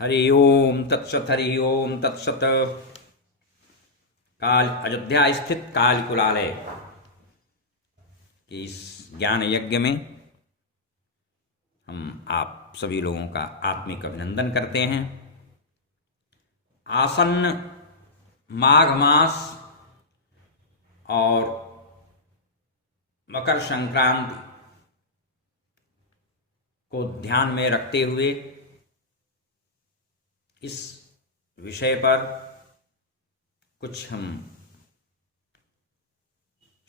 हरि ओम तत्सत हरि ओम तत्सत। काल अयोध्या स्थित काल कुलालय के इस ज्ञान यज्ञ में हम आप सभी लोगों का आत्मिक अभिनंदन करते हैं। आसन्न माघ मास और मकर संक्रांति को ध्यान में रखते हुए इस विषय पर कुछ हम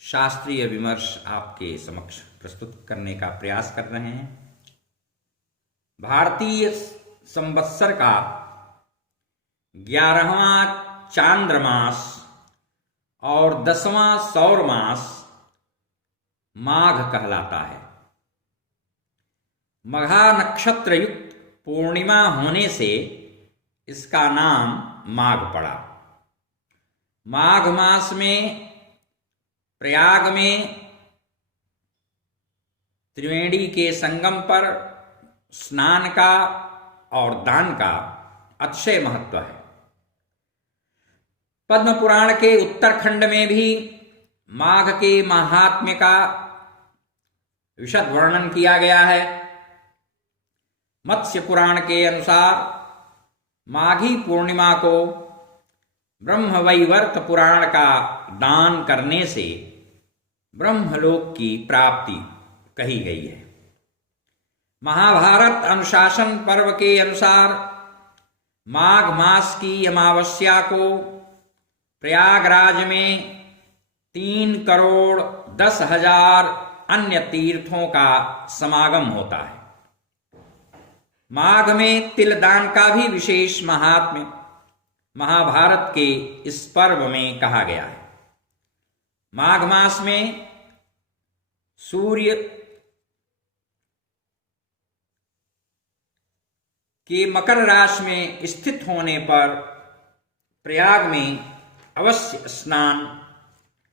शास्त्रीय विमर्श आपके समक्ष प्रस्तुत करने का प्रयास कर रहे हैं। भारतीय संवत्सर का 11वां चांद्रमास और 10वां सौर मास माघ कहलाता है। मघा नक्षत्र युक्त पूर्णिमा होने से इसका नाम माघ पड़ा। माघ मास में प्रयाग में त्रिवेणी के संगम पर स्नान का और दान का अतिशय महत्व है। पद्म पुराण के उत्तरखंड में भी माघ के महात्म्य का विशद वर्णन किया गया है। मत्स्य पुराण के अनुसार माघी पूर्णिमा को ब्रह्मवैवर्त पुराण का दान करने से ब्रह्मलोक की प्राप्ति कही गई है। महाभारत अनुशासन पर्व के अनुसार माघ मास की अमावस्या को प्रयागराज में 3,10,00,000 अन्य तीर्थों का समागम होता है। माघ में तिलदान का भी विशेष महात्म्य महाभारत के इस पर्व में कहा गया है। माघ मास में सूर्य के मकर राशि में स्थित होने पर प्रयाग में अवश्य स्नान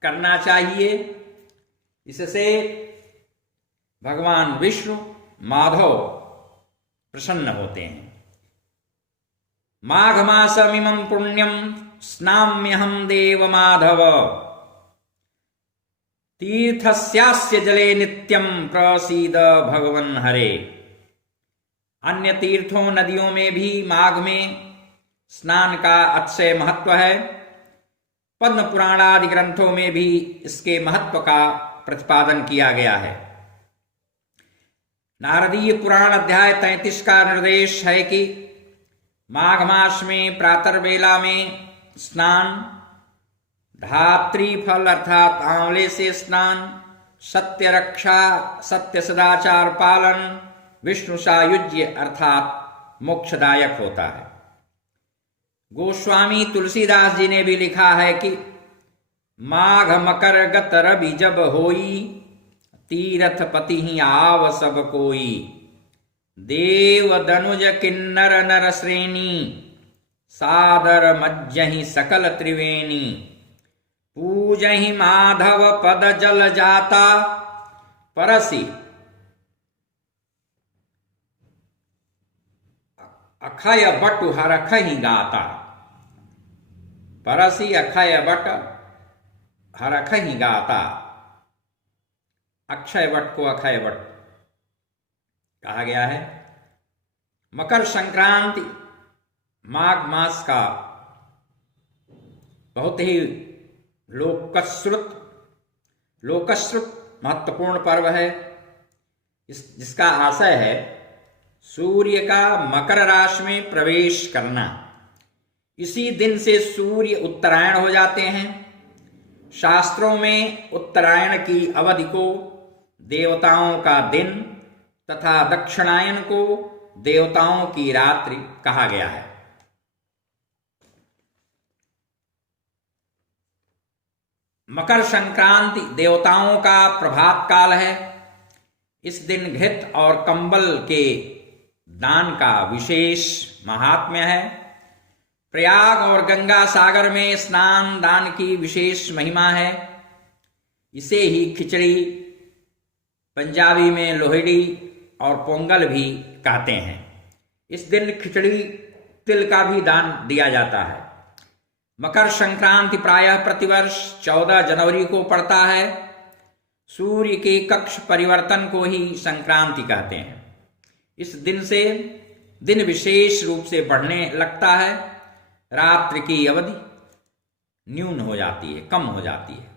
करना चाहिए। इससे भगवान विष्णु माधव प्रसन्न होते हैं। माघ मासमिमं पुण्यं स्नाम्यहं देव माधव तीर्थस्यास्य जले नित्यं प्रसीद भगवन् हरे। अन्य तीर्थों नदियों में भी माघ में स्नान का अतिशय महत्व है। पद्म पुराण आदि ग्रंथों में भी इसके महत्व का प्रतिपादन किया गया है। नारदीय पुराण अध्याय 33 का निर्देश है कि माघ मास में प्रातर्वेला में स्नान, धात्री फल अर्थात आंवले से स्नान, सत्य रक्षा, सत्य सदाचार पालन, विष्णु सायुज्य अर्थात मोक्षदायक होता है। गोस्वामी तुलसीदास जी ने भी लिखा है कि माघ मकर गत रवि जब होई, तीरथ पति ही आव सब कोई। देव दनुज किन्नर नर श्रेणी, सादर मज्जहि सकल त्रिवेणी। पूजहि माधव पद जल जाता, परसि अखय बटु हरखहि गाता। परसि अखय बट हरखहि गाता। अक्षय वट को अक्षय वट कहा गया है। मकर संक्रांति माघ मास का बहुत ही लोकश्रुत महत्वपूर्ण पर्व है। जिसका आशय है सूर्य का मकर राशि में प्रवेश करना। इसी दिन से सूर्य उत्तरायण हो जाते हैं। शास्त्रों में उत्तरायण की अवधि को देवताओं का दिन तथा दक्षिणायन को देवताओं की रात्रि कहा गया है। मकर संक्रांति देवताओं का प्रभात काल है। इस दिन घृत और कंबल के दान का विशेष महात्म्य है। प्रयाग और गंगा सागर में स्नान दान की विशेष महिमा है। इसे ही खिचड़ी, पंजाबी में लोहड़ी और पोंगल भी कहते हैं। इस दिन खिचड़ी तिल का भी दान दिया जाता है। मकर संक्रांति प्रायः प्रतिवर्ष 14 जनवरी को पड़ता है। सूर्य के कक्ष परिवर्तन को ही संक्रांति कहते हैं। इस दिन से दिन विशेष रूप से बढ़ने लगता है, रात्रि की अवधि न्यून हो जाती है, कम हो जाती है।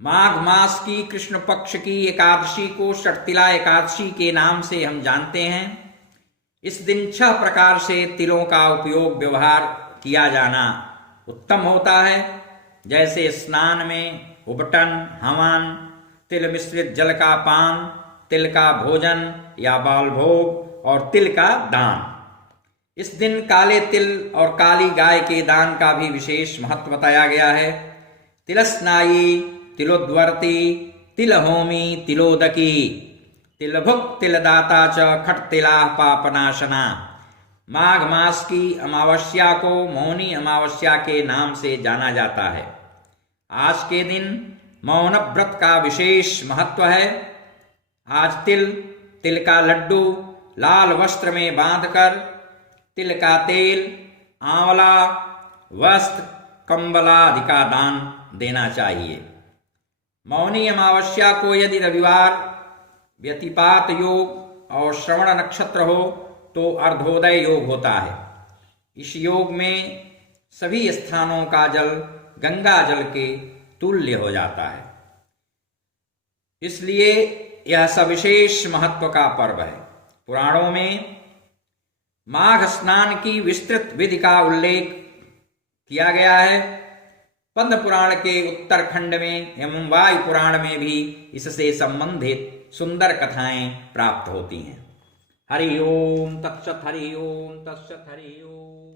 माघ मास की कृष्ण पक्ष की एकादशी को षटतिला एकादशी के नाम से हम जानते हैं। इस दिन 6 प्रकार से तिलों का उपयोग व्यवहार किया जाना उत्तम होता है, जैसे स्नान में उबटन, हवन, तिल मिश्रित जल का पान, तिल का भोजन या बाल भोग और तिल का दान। इस दिन काले तिल और काली गाय के दान का भी विशेष महत्व बताया गया है। तिलस्नायी, तिलोद्वर्ती, तिलहोमी, तिलोदकी, तिलभुक, तिलदाता च खटतिला पापनाशना। माघ मास की अमावस्या को मौनी अमावस्या के नाम से जाना जाता है। आज के दिन मौन व्रत का विशेष महत्व है। आज तिल का लड्डू लाल वस्त्र में बांधकर, तिल का तेल, आंवला, वस्त्र, कंबल आदि का दान देना चाहिए। मौनी अमावस्या को यदि रविवार, व्यतिपात योग और श्रवण नक्षत्र हो तो अर्धोदय योग होता है। इस योग में सभी स्थानों का जल गंगा जल के तुल्य हो जाता है। इसलिए यह सविशेष महत्व का पर्व है। पुराणों में माघ स्नान की विस्तृत विधि का उल्लेख किया गया है। पद्म पुराण के उत्तरखंड में एवं वायु पुराण में भी इससे संबंधित सुंदर कथाएं प्राप्त होती हैं। हरि ओम तत्सत, हरि ओम तत्सत, हरि ओम।